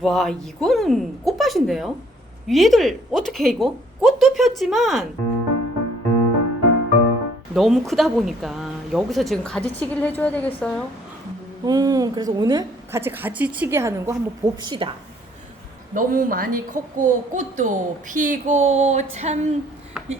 와, 이거는 꽃밭인데요? 얘들 어떻게 이거? 꽃도 폈지만 너무 크다 보니까 여기서 지금 가지치기를 해줘야 되겠어요. 그래서 오늘 같이 가지치기 하는 거 한번 봅시다. 너무 많이 컸고 꽃도 피고 참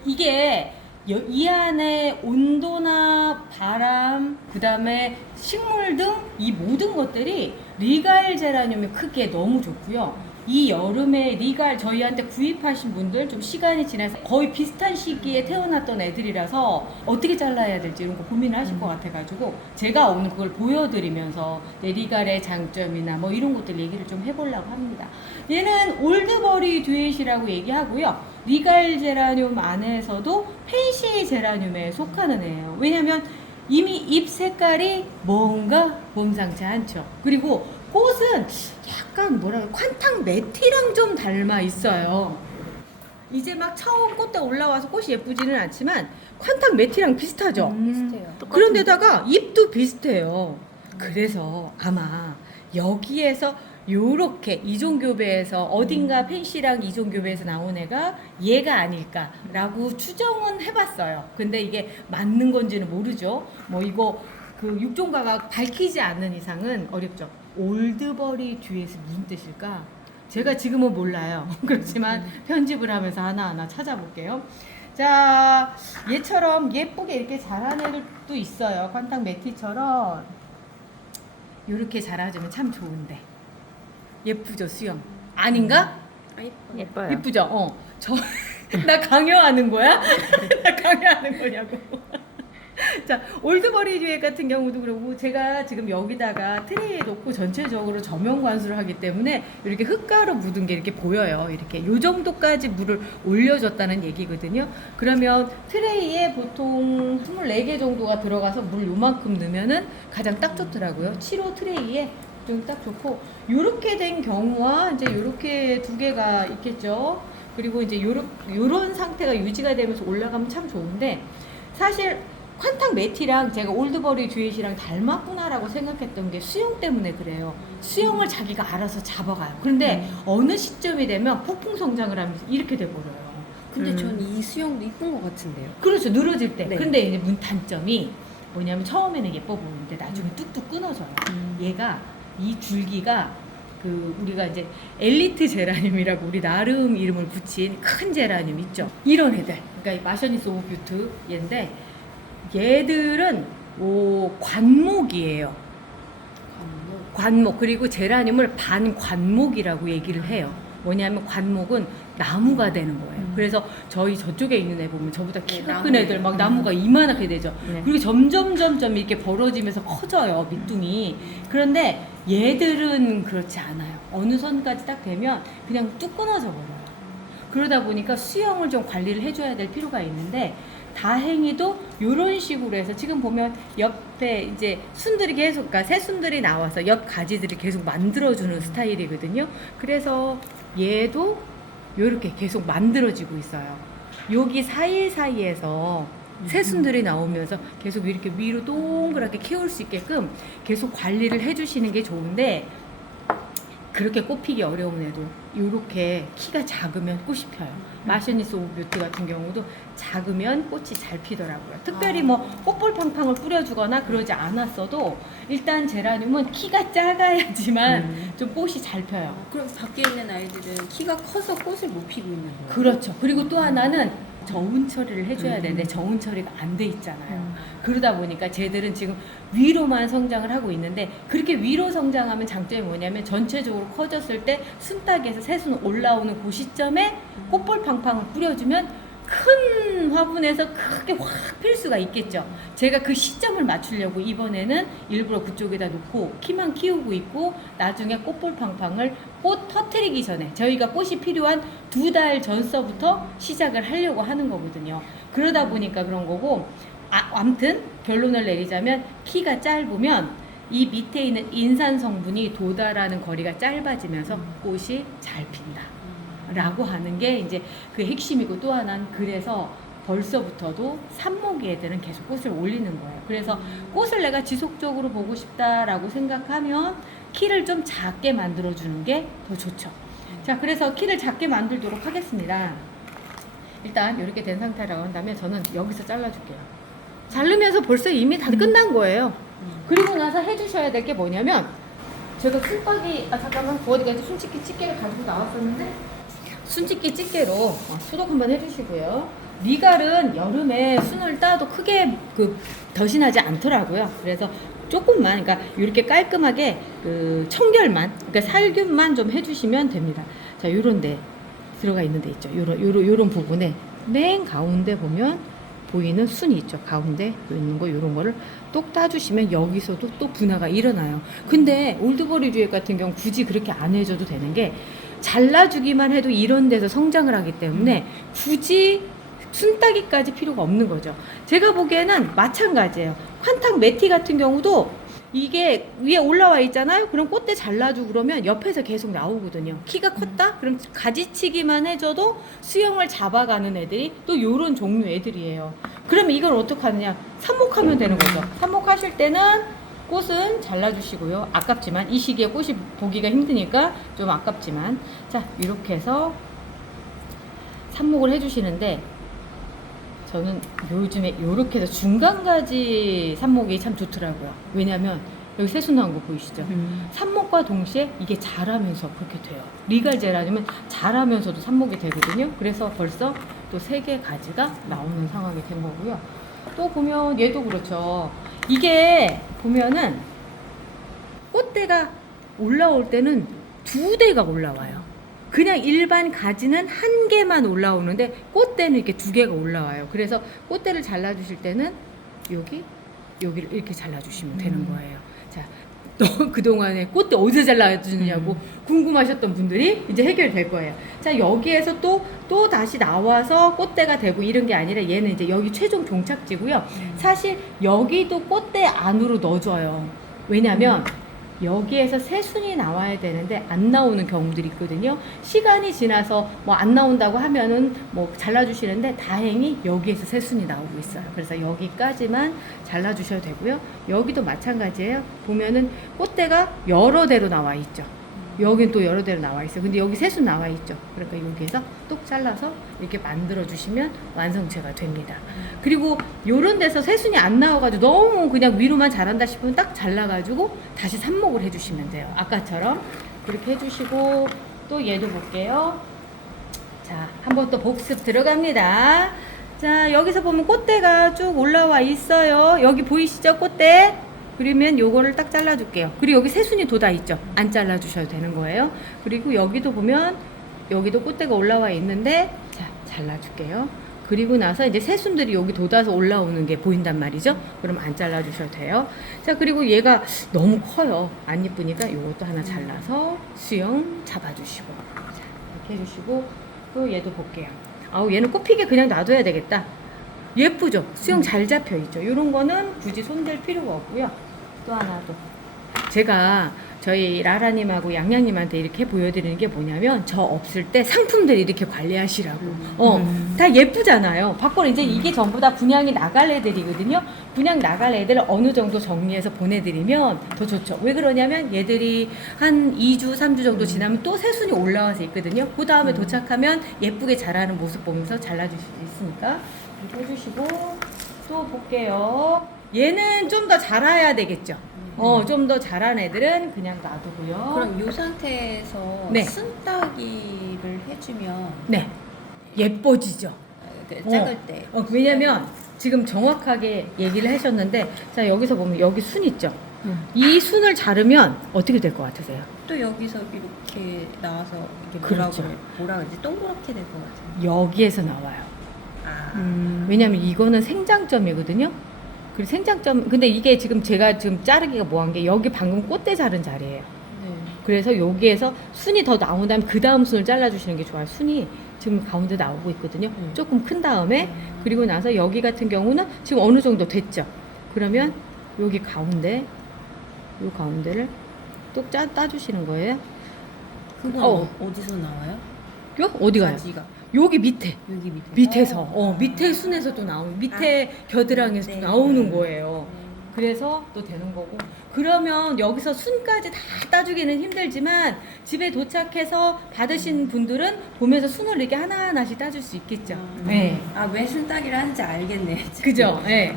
이게 이 안에 온도나 바람, 그 다음에 식물 등 이 모든 것들이 리갈 제라늄이 크기에 너무 좋고요. 이 여름에 리갈 저희한테 구입하신 분들 좀 시간이 지나서 거의 비슷한 시기에 태어났던 애들이라서 어떻게 잘라야 될지 이런 거 고민을 하실 것 같아가지고 제가 오늘 그걸 보여드리면서 리갈의 장점이나 뭐 이런 것들 얘기를 좀 해보려고 합니다. 얘는 올드버리 듀엣이라고 얘기하고요. 리갈 제라늄 안에서도 펜시 제라늄에 속하는 애예요. 왜냐면 이미 잎 색깔이 뭔가 범상치 않죠. 그리고 꽃은 약간 콴탕 메티랑 좀 닮아 있어요. 이제 막 처음 꽃대 올라와서 꽃이 예쁘지는 않지만 콴탕 메티랑 비슷하죠. 비슷해요. 그런데다가 잎도 비슷해요. 그래서 아마 여기에서 요렇게 이종교배에서 어딘가 펜시랑 이종교배에서 나온 애가 얘가 아닐까라고 추정은 해봤어요. 근데 이게 맞는 건지는 모르죠. 뭐 이거 그 육종가가 밝히지 않는 이상은 어렵죠. 올드버리 듀엣이 무슨 뜻일까? 제가 지금은 몰라요. 그렇지만 편집을 하면서 하나하나 찾아볼게요. 자, 얘처럼 예쁘게 이렇게 자란 애들도 있어요. 콴탕 메티처럼 이렇게 자라주면 참 좋은데. 예쁘죠, 수영? 아닌가? 예뻐요. 예쁘죠? 나 강요하는 거야? 나 강요하는 거냐고. 자, 올드버리 듀엣 같은 경우도 그러고 제가 지금 여기다가 트레이에 놓고 전체적으로 저면 관수를 하기 때문에 이렇게 흙가루 묻은 게 이렇게 보여요. 이렇게 요 정도까지 물을 올려줬다는 얘기거든요. 그러면 트레이에 보통 24개 정도가 들어가서 물 요만큼 넣으면은 가장 딱 좋더라고요. 7호 트레이에 좀 딱 좋고 요렇게 된 경우와 이제 요렇게 두 개가 있겠죠. 그리고 이제 요런 상태가 유지가 되면서 올라가면 참 좋은데 사실 콴탕 메티랑 제가 올드버리 듀엣이랑 닮았구나라고 생각했던 게 수영 때문에 그래요. 수영을 자기가 알아서 잡아가요. 그런데 어느 시점이 되면 폭풍 성장을 하면서 이렇게 돼버려요. 근데 전 이 수영도 이쁜 것 같은데요. 그렇죠. 늘어질 때. 네. 근데 이제 단점이 뭐냐면 처음에는 예뻐 보이는데 나중에 뚝뚝 끊어져요. 얘가 이 줄기가 우리가 이제 엘리트 제라늄이라고 우리 나름 이름을 붙인 큰 제라늄 있죠. 이런 애들. 그러니까 마셔니스 오브 뷰트 얘인데 얘들은 관목이에요. 관목. 그리고 제라늄을 반관목이라고 얘기를 해요. 뭐냐면 관목은 나무가 되는 거예요. 그래서 저희 저쪽에 있는 애 보면 저보다 키가 큰 애들 막 나무가 이만하게 되죠. 네. 그리고 점점 이렇게 벌어지면서 커져요, 밑둥이. 그런데 얘들은 그렇지 않아요. 어느 선까지 딱 되면 그냥 뚝 끊어져 버려요. 그러다 보니까 수영을 좀 관리를 해줘야 될 필요가 있는데 다행히도 이런 식으로 해서 지금 보면 옆에 이제 순들이 계속, 그러니까 새순들이 나와서 옆 가지들이 계속 만들어주는 스타일이거든요. 그래서 얘도 이렇게 계속 만들어지고 있어요. 여기 사이사이에서 새순들이 나오면서 계속 이렇게 위로 동그랗게 키울 수 있게끔 계속 관리를 해주시는 게 좋은데 그렇게 꽃피기 어려운 애도 이렇게 키가 작으면 꽃이 펴요. 마셔니스 오브 뷰티 같은 경우도 작으면 꽃이 잘 피더라고요. 특별히 뭐 꽃볼팡팡을 뿌려주거나 그러지 않았어도 일단 제라늄은 키가 작아야지만 좀 꽃이 잘 펴요. 그럼 밖에 있는 아이들은 키가 커서 꽃을 못 피고 있는 거예요. 그렇죠. 그리고 또 하나는 저온 처리를 해줘야 되는데 저온 처리가 안 돼 있잖아요. 그러다 보니까 쟤들은 지금 위로만 성장을 하고 있는데 그렇게 위로 성장하면 장점이 뭐냐면 전체적으로 커졌을 때 순따기에서 새순 올라오는 그 시점에 꽃볼팡팡을 뿌려주면 큰 화분에서 크게 확 필 수가 있겠죠. 제가 그 시점을 맞추려고 이번에는 일부러 그쪽에다 놓고 키만 키우고 있고 나중에 꽃볼팡팡을 꽃 터트리기 전에 저희가 꽃이 필요한 2달 전서부터 시작을 하려고 하는 거거든요. 그러다 보니까 그런 거고 아무튼 결론을 내리자면 키가 짧으면 이 밑에 있는 인산 성분이 도달하는 거리가 짧아지면서 꽃이 잘 핀다 라고 하는 게 이제 그 핵심이고 또 하나는 그래서 벌써부터도 삽목이 애들은 계속 꽃을 올리는 거예요. 그래서 꽃을 내가 지속적으로 보고 싶다라고 생각하면 키를 좀 작게 만들어주는 게 더 좋죠. 자, 그래서 키를 작게 만들도록 하겠습니다. 일단 이렇게 된 상태라고 한다면 저는 여기서 잘라줄게요. 자르면서 벌써 이미 다 끝난 거예요. 그리고 나서 해주셔야 될 게 뭐냐면 제가 순박이 잠깐만 어디 가지 순집기 집게를 가지고 나왔었는데 순집기 집게로 소독 한번 해주시고요. 리갈은 여름에 순을 따도 크게 더신하지 않더라고요. 그래서 조금만, 그러니까 이렇게 깔끔하게 청결만, 그러니까 살균만 좀 해주시면 됩니다. 자, 요런데 들어가 있는 데 있죠. 요런 부분에 맨 가운데 보면 보이는 순이 있죠. 가운데 있는 거 요런 거를 똑 따주시면 여기서도 또 분화가 일어나요. 근데 올드버리 듀엣 같은 경우 굳이 그렇게 안 해줘도 되는 게 잘라주기만 해도 이런 데서 성장을 하기 때문에 굳이 순 따기까지 필요가 없는 거죠. 제가 보기에는 마찬가지예요. 환탁 매티 같은 경우도 이게 위에 올라와 있잖아요. 그럼 꽃대 잘라주고 그러면 옆에서 계속 나오거든요. 키가 컸다? 그럼 가지치기만 해줘도 수영을 잡아가는 애들이 또 요런 종류 애들이에요. 그러면 이걸 어떻게 하느냐? 삽목하면 되는 거죠. 삽목하실 때는 꽃은 잘라주시고요. 아깝지만 이 시기에 꽃이 보기가 힘드니까 좀 아깝지만 자, 이렇게 해서 삽목을 해주시는데 저는 요즘에 요렇게 해서 중간가지 삽목이 참 좋더라고요. 왜냐면 여기 새순 나온 거 보이시죠? 삽목과 동시에 이게 자라면서 그렇게 돼요. 리갈 제라늄은 자라면서도 삽목이 되거든요. 그래서 벌써 또 3개 가지가 나오는 상황이 된 거고요. 또 보면 얘도 그렇죠. 이게 보면은 꽃대가 올라올 때는 2대가 올라와요. 그냥 일반 가지는 1개만 올라오는데 꽃대는 이렇게 2개가 올라와요. 그래서 꽃대를 잘라주실 때는 여기를 이렇게 잘라주시면 되는 거예요. 자, 너 그동안에 꽃대 어디서 잘라주느냐고 궁금하셨던 분들이 이제 해결될 거예요. 자, 여기에서 또 다시 나와서 꽃대가 되고 이런 게 아니라 얘는 이제 여기 최종 종착지고요. 사실 여기도 꽃대 안으로 넣어줘요. 왜냐면 여기에서 새순이 나와야 되는데 안 나오는 경우들이 있거든요. 시간이 지나서 뭐 안 나온다고 하면은 뭐 잘라주시는데 다행히 여기에서 새순이 나오고 있어요. 그래서 여기까지만 잘라주셔도 되고요. 여기도 마찬가지예요. 보면은 꽃대가 여러 대로 나와 있죠. 여긴 또 여러 대로 나와 있어요. 근데 여기 새순 나와 있죠. 그러니까 여기에서 똑 잘라서 이렇게 만들어 주시면 완성체가 됩니다. 그리고 요런 데서 새순이 안 나와가지고 너무 그냥 위로만 자란다 싶으면 딱 잘라가지고 다시 삽목을 해주시면 돼요. 아까처럼 그렇게 해주시고 또 얘도 볼게요. 자, 한번 또 복습 들어갑니다. 자, 여기서 보면 꽃대가 쭉 올라와 있어요. 여기 보이시죠? 꽃대. 그러면 요거를 딱 잘라줄게요. 그리고 여기 새순이 돋아 있죠? 안 잘라주셔도 되는 거예요. 그리고 여기도 보면 여기도 꽃대가 올라와 있는데 자, 잘라줄게요. 그리고 나서 이제 새순들이 여기 돋아서 올라오는 게 보인단 말이죠. 그럼 안 잘라주셔도 돼요. 자, 그리고 얘가 너무 커요. 안 이쁘니까 요것도 하나 잘라서 수영 잡아주시고 자, 이렇게 해주시고 또 얘도 볼게요. 아우, 얘는 꽃피게 그냥 놔둬야 되겠다. 예쁘죠? 수영 잘 잡혀 있죠. 이런 거는 굳이 손댈 필요가 없고요. 또 하나 또 제가 저희 라라님하고 양양님한테 이렇게 보여드리는 게 뭐냐면 저 없을 때 상품들 이렇게 관리하시라고. 다 예쁘잖아요. 밖으로 이제 이게 전부 다 분양이 나갈 애들이거든요. 분양 나갈 애들을 어느 정도 정리해서 보내드리면 더 좋죠. 왜 그러냐면 얘들이 한 2주, 3주 정도 지나면 또 새순이 올라와서 있거든요. 그 다음에 도착하면 예쁘게 자라는 모습 보면서 잘라주실 수 있으니까 이렇게 해주시고 또 볼게요. 얘는 좀 더 자라야 되겠죠. 좀 더 자란 애들은 그냥 놔두고요. 그럼 이 상태에서 네. 순따기를 해주면 네, 예뻐지죠. 작을 때. 왜냐면 지금 정확하게 얘기를 하셨는데 자, 여기서 보면 여기 순 있죠. 이 순을 자르면 어떻게 될 것 같으세요? 또 여기서 이렇게 나와서 이게 그렇죠. 뭐라 그러지? 동그랗게 될 것 같아요. 여기에서 나와요. 아. 왜냐면 이거는 생장점이거든요. 그리고 생장점, 근데 이게 지금 제가 지금 자르기가 뭐한 게 여기 방금 꽃대 자른 자리예요. 네. 그래서 여기에서 순이 더 나온 다음에 그 다음 순을 잘라주시는 게 좋아요. 순이 지금 가운데 나오고 있거든요. 조금 큰 다음에 그리고 나서 여기 같은 경우는 지금 어느 정도 됐죠. 그러면 여기 가운데 요 가운데를 똑 따주시는 거예요. 그건 어디서 나와요? 요 어디 가요? 가지가. 여기 밑에. 여기 밑에. 밑에서 밑에 순에서도 나오는 밑에 겨드랑이에서도 네. 나오는 거예요. 그래서 또 되는 거고. 그러면 여기서 순까지 다 따주기는 힘들지만 집에 도착해서 받으신 분들은 보면서 순을 이렇게 하나하나씩 따줄 수 있겠죠. 네. 아, 왜 순따기를 하는지 알겠네. 그죠? 네.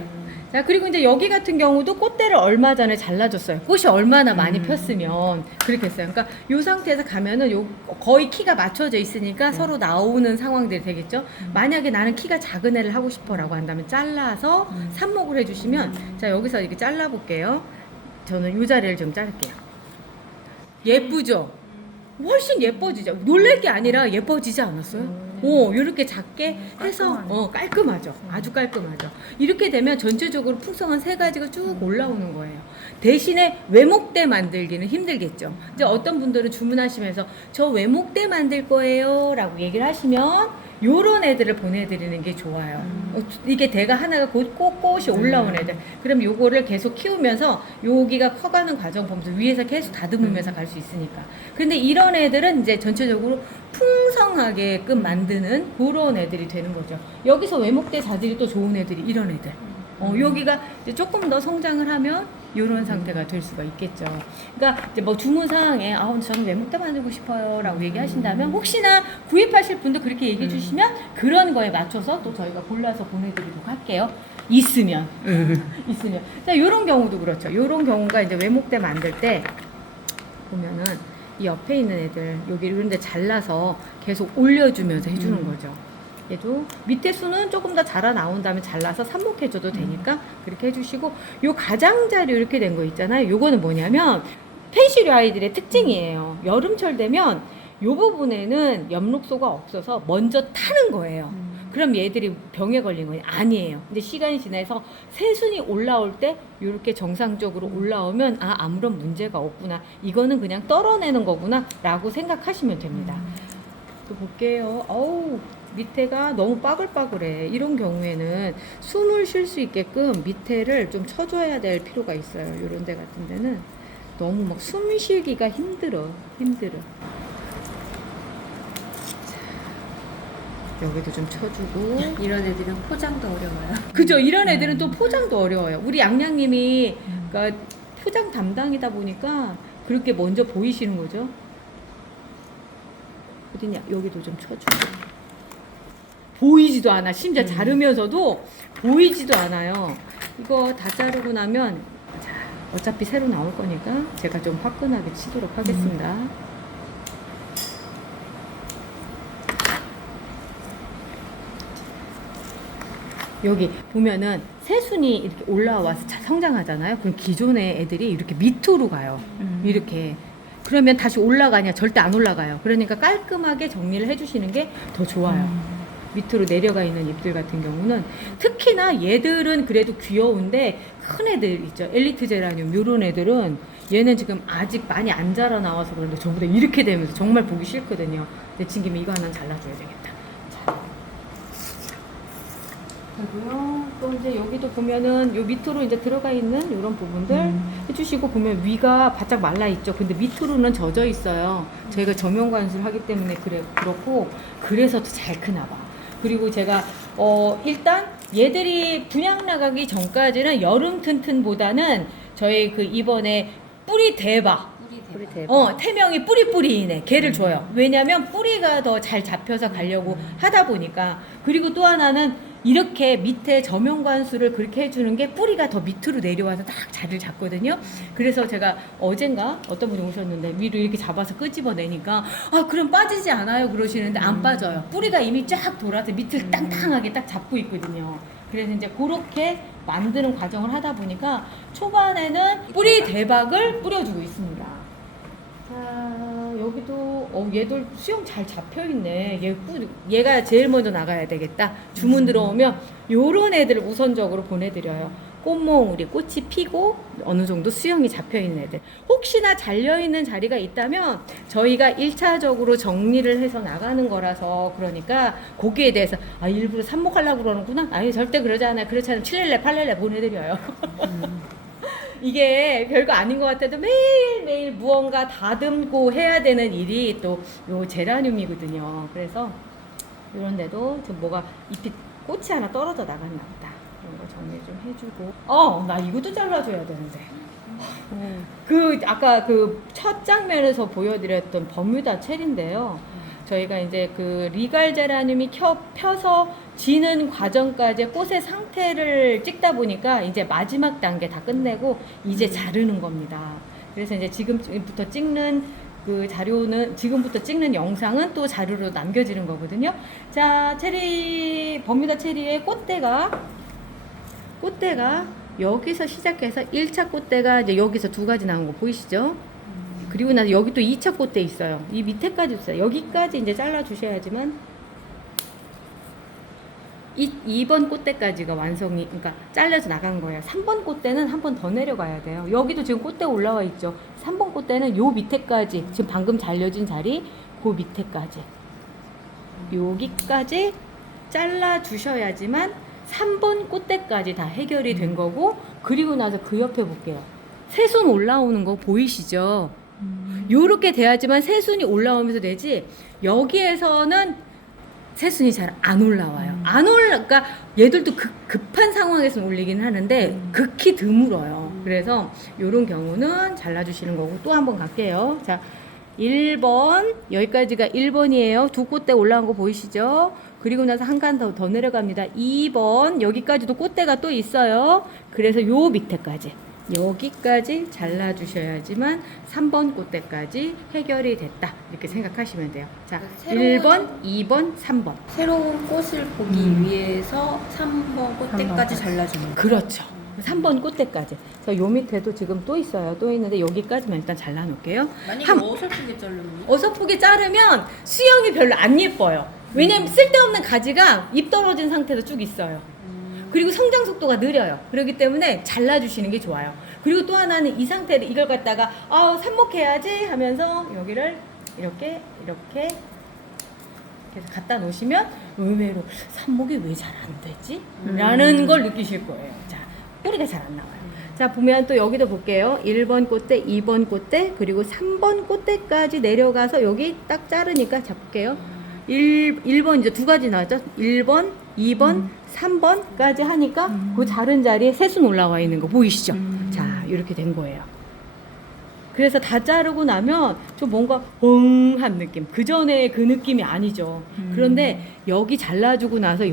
자, 그리고 이제 여기 같은 경우도 꽃대를 얼마 전에 잘라줬어요. 꽃이 얼마나 많이 폈으면 그렇게 했어요. 그러니까 이 상태에서 가면은 요 거의 키가 맞춰져 있으니까 서로 나오는 상황들이 되겠죠. 만약에 나는 키가 작은 애를 하고 싶어라고 한다면 잘라서 삽목을 해주시면 자, 여기서 이렇게 잘라볼게요. 저는 이 자리를 좀 자를게요. 예쁘죠? 훨씬 예뻐지죠. 놀랄 게 아니라 예뻐지지 않았어요? 이렇게 작게 해서 깔끔하죠. 아주 깔끔하죠. 이렇게 되면 전체적으로 풍성한 세 가지가 쭉 올라오는 거예요. 대신에 외목대 만들기는 힘들겠죠. 이제 어떤 분들은 주문하시면서 저 외목대 만들 거예요 라고 얘기를 하시면 요런 애들을 보내드리는 게 좋아요. 이게 대가 하나가 곧 꽃이 올라온 애들. 그럼 요거를 계속 키우면서 여기가 커가는 과정 보면서 위에서 계속 다듬으면서 갈 수 있으니까. 근데 이런 애들은 이제 전체적으로 풍성하게끔 만드는 그런 애들이 되는 거죠. 여기서 외목대 자질이 또 좋은 애들이 이런 애들. 여기가 이제 조금 더 성장을 하면 이런 상태가 될 수가 있겠죠. 그러니까 이제 뭐 주문사항에 저는 외목대 만들고 싶어요라고 얘기하신다면 혹시나 구입하실 분도 그렇게 얘기해 주시면 그런 거에 맞춰서 또 저희가 골라서 보내드리도록 할게요. 있으면. 있으면. 자, 요런 경우도 그렇죠. 요런 경우가 이제 외목대 만들 때 보면은 이 옆에 있는 애들 여기 이런 데 잘라서 계속 올려주면서 해주는 거죠. 얘도 밑에 수는 조금 더 자라 나온 다음에 잘라서 삽목해줘도 되니까 그렇게 해주시고, 요 가장자리 이렇게 된 거 있잖아요. 요거는 뭐냐면 펜시류 아이들의 특징이에요. 여름철 되면 요 부분에는 엽록소가 없어서 먼저 타는 거예요. 그럼 얘들이 병에 걸린 건 아니에요. 근데 시간이 지나서 새순이 올라올 때 이렇게 정상적으로 올라오면 아무런 문제가 없구나, 이거는 그냥 떨어내는 거구나 라고 생각하시면 됩니다. 또 볼게요. 어우, 밑에가 너무 빠글빠글해. 이런 경우에는 숨을 쉴 수 있게끔 밑에를 좀 쳐줘야 될 필요가 있어요. 이런 데 같은 데는 너무 막 숨 쉬기가 힘들어. 여기도 좀 쳐주고. 이런 애들은 포장도 어려워요. 그죠? 이런 애들은 또 포장도 어려워요. 우리 양양님이 그러니까 포장 담당이다 보니까 그렇게 먼저 보이시는 거죠. 어디냐? 여기도 좀 쳐주고. 보이지도 않아. 심지어 자르면서도 보이지도 않아요. 이거 다 자르고 나면 자, 어차피 새로 나올 거니까 제가 좀 화끈하게 치도록 하겠습니다. 여기 보면은 새순이 이렇게 올라와서 성장하잖아요. 그럼 기존의 애들이 이렇게 밑으로 가요. 이렇게. 그러면 다시 올라가냐? 절대 안 올라가요. 그러니까 깔끔하게 정리를 해주시는 게 더 좋아요. 밑으로 내려가 있는 잎들 같은 경우는 특히나 얘들은 그래도 귀여운데 큰 애들 있죠. 엘리트 제라늄 요런 애들은 얘는 지금 아직 많이 안 자라 나와서 그런데 전부 다 이렇게 되면서 정말 보기 싫거든요. 내친 김에 이거 하나 잘라줘야 되겠다. 그리고요. 또 이제 여기도 보면은 요 밑으로 이제 들어가 있는 이런 부분들 해주시고, 보면 위가 바짝 말라 있죠. 근데 밑으로는 젖어 있어요. 저희가 저면 관수를 하기 때문에 그렇고 그래서 더 잘 크나 봐. 그리고 제가 일단 얘들이 분양 나가기 전까지는 여름 튼튼보다는 저희 그 이번에 뿌리 대박. 태명이 뿌리뿌리이네. 걔를 줘요. 왜냐면 뿌리가 더 잘 잡혀서 가려고 하다 보니까. 그리고 또 하나는 이렇게 밑에 저면관수를 그렇게 해주는 게 뿌리가 더 밑으로 내려와서 딱 자리를 잡거든요. 그래서 제가 어젠가 어떤 분이 오셨는데 위로 이렇게 잡아서 끄집어내니까 그럼 빠지지 않아요 그러시는데 안 빠져요. 뿌리가 이미 쫙 돌아서 밑을 땅땅하게 딱 잡고 있거든요. 그래서 이제 그렇게 만드는 과정을 하다 보니까 초반에는 뿌리 대박을 뿌려주고 있습니다. 자, 여기도 얘들 수영 잘 잡혀있네. 얘가 제일 먼저 나가야 되겠다. 주문 들어오면 요런 애들을 우선적으로 보내드려요. 꽃몽우리 꽃이 피고 어느 정도 수영이 잡혀있는 애들. 혹시나 잘려있는 자리가 있다면 저희가 1차적으로 정리를 해서 나가는 거라서, 그러니까 거기에 대해서 일부러 삽목하려고 그러는구나? 아니, 절대 그러지 않아요. 그렇지 않으면 7렐레 8렐레 보내드려요. 이게 별거 아닌 것 같아도 매일매일 무언가 다듬고 해야 되는 일이 또 요 제라늄이거든요. 그래서 이런 데도 좀 뭐가 꽃이 하나 떨어져 나갔나 보다. 이런 거 정리 좀 해주고. 나 이것도 잘라줘야 되는데. 아까 그 첫 장면에서 보여드렸던 버뮤다 체리인데요. 저희가 이제 그 리갈 제라늄이 펴서 지는 과정까지 꽃의 상태를 찍다 보니까 이제 마지막 단계 다 끝내고 이제 자르는 겁니다. 그래서 이제 지금부터 찍는 그 자료는, 지금부터 찍는 영상은 또 자료로 남겨지는 거거든요. 자, 버뮤다 체리의 꽃대가 여기서 시작해서 1차 꽃대가 이제 여기서 2가지 나온 거 보이시죠? 그리고 나서 여기 또 2차 꽃대 있어요. 이 밑에까지 있어요. 여기까지 이제 잘라 주셔야지만 2번 꽃대까지가 그러니까 잘려서 나간 거예요. 3번 꽃대는 한 번 더 내려가야 돼요. 여기도 지금 꽃대 올라와 있죠. 3번 꽃대는 요 밑에까지, 지금 방금 잘려진 자리 그 밑에까지, 여기까지 잘라 주셔야지만 3번 꽃대까지 다 해결이 된 거고, 그리고 나서 그 옆에 볼게요. 새순 올라오는 거 보이시죠? 요렇게 돼야지만 새순이 올라오면서 되지, 여기에서는 새순이 잘 안 올라와요. 그러니까 얘들도 급한 상황에서 올리긴 하는데 극히 드물어요. 그래서 요런 경우는 잘라주시는 거고, 또 한번 갈게요. 자, 1번, 여기까지가 1번이에요. 2꽃대 올라온 거 보이시죠? 그리고 나서 한 칸 더 내려갑니다. 2번, 여기까지도 꽃대가 또 있어요. 그래서 요 밑에까지, 여기까지 잘라주셔야지만 3번 꽃대까지 해결이 됐다, 이렇게 생각하시면 돼요. 자, 1번, 2번, 3번. 새로운 꽃을 보기 위해서 3번 꽃대까지 잘라주는 거예요. 그렇죠. 3번 꽃대까지. 그래서 요 밑에도 지금 또 있어요. 또 있는데 여기까지만 일단 잘라 놓을게요. 만약에 어설프게 자르면? 어설프게 자르면 수영이 별로 안 예뻐요. 왜냐면 쓸데없는 가지가 입 떨어진 상태에서 쭉 있어요. 그리고 성장 속도가 느려요. 그렇기 때문에 잘라주시는 게 좋아요. 그리고 또 하나는 이 상태를, 이걸 갖다가 삽목해야지 하면서 여기를 이렇게 해서 갖다 놓으시면 의외로 삽목이 왜 잘 안 되지? 라는 걸 느끼실 거예요. 자, 뿌리가 잘 안 나와요. 자, 보면 또 여기도 볼게요. 1번 꽃대, 2번 꽃대, 그리고 3번 꽃대까지 내려가서 여기 딱 자르니까 잡을게요. 1번 이제 2가지 나왔죠? 1번, 2번, 3번까지 하니까 그 자른 자리에 새순 올라와 있는 거 보이시죠? 자, 이렇게 된 거예요. 그래서 다 자르고 나면 좀 뭔가 엉한 느낌, 그 전에 그 느낌이 아니죠. 그런데 여기 잘라주고 나서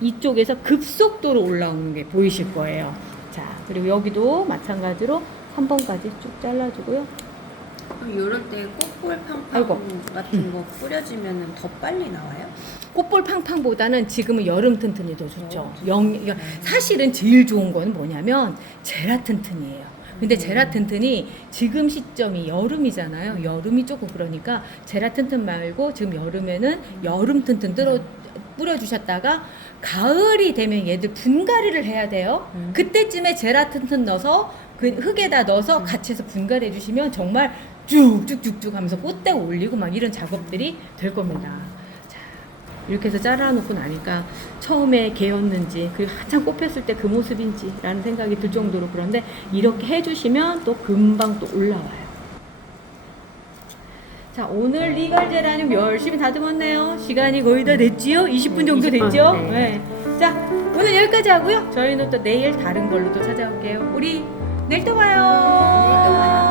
이쪽에서 급속도로 올라오는 게 보이실 거예요. 자, 그리고 여기도 마찬가지로 3번까지 쭉 잘라주고요. 그럼 이럴 때 꽃볼 팡팡 아이고. 같은 거 뿌려주면 더 빨리 나와요? 꽃볼 팡팡보다는 지금은 여름 튼튼이 더 좋죠. 사실은 제일 좋은 거는 뭐냐면 제라 튼튼이에요. 근데 제라 튼튼이 지금 시점이 여름이잖아요. 여름이 조금 그러니까 제라 튼튼 말고 지금 여름에는 여름 튼튼 뿌려주셨다가 가을이 되면 얘들 분갈이를 해야 돼요. 그때쯤에 제라 튼튼 넣어서 그 흙에다 넣어서 같이 해서 분갈이 해주시면 정말 쭉쭉쭉쭉 하면서 꽃대 올리고 막 이런 작업들이 될 겁니다. 자, 이렇게 해서 잘라놓고 나니까 처음에 개였는지, 그리고 한참 꽃 폈을 때 그 모습인지 라는 생각이 들 정도로, 그런데 이렇게 해주시면 또 금방 또 올라와요. 자, 오늘 리갈 제라늄 열심히 다듬었네요. 시간이 거의 다 됐지요? 20분 정도 됐죠? 네. 자, 오늘 여기까지 하고요. 저희는 또 내일 다른 걸로 또 찾아올게요. 우리 내일 또 봐요.